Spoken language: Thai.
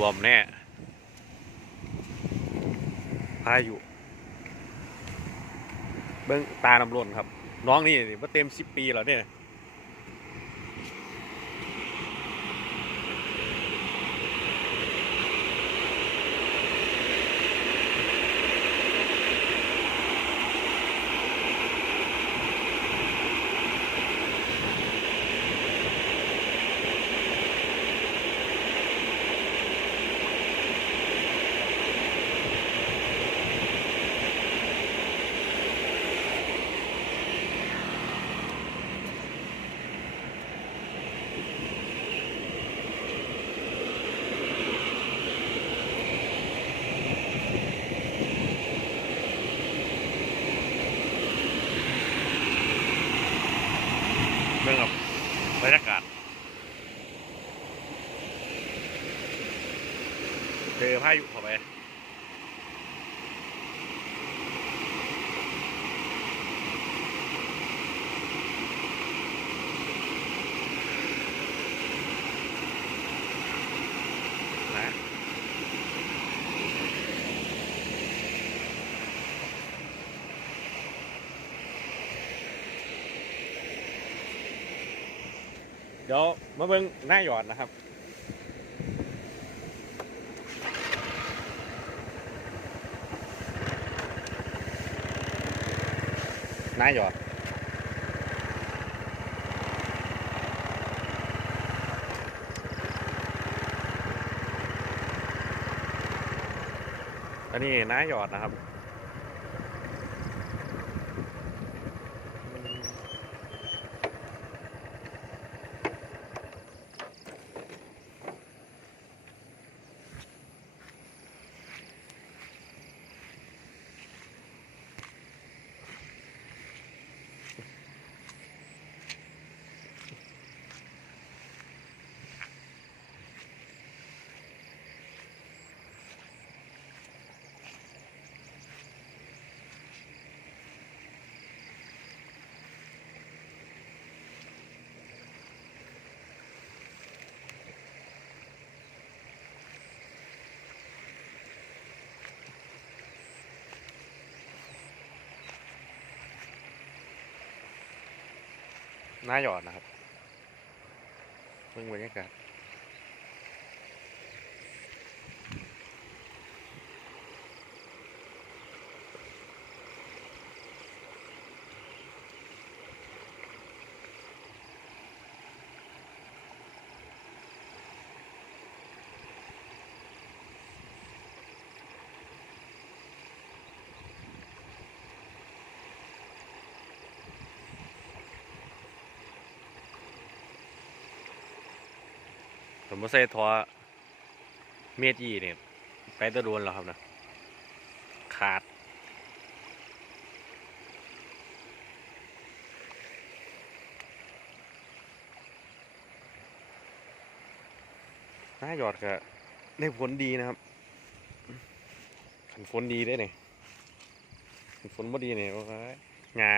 ท่วมแน่พายุเบิ้งตาน้ำล้นครับน้องนี่มาเต็ม10 ปีแล้วเนี่ยเบิ้งครับบรรยากาศเจอพายุเข้าไปนะเดี๋ยวมาเบิ้งหน้าหยอดนะครับหน้าหยอดอันนี้หน้าหยอดนะครับหน้าหยอดนะครับเบิ้งบรรยากาศผมมาใส่ทอเมตรยี่เนี่ยไปตะโดนแล้วครับนะขาดหน้าหยอดก็ได้ผลดีนะครับขันฝนดีได้เนี่ยขันฝนบ่ดีเนี่ยโอ้ยหญ้า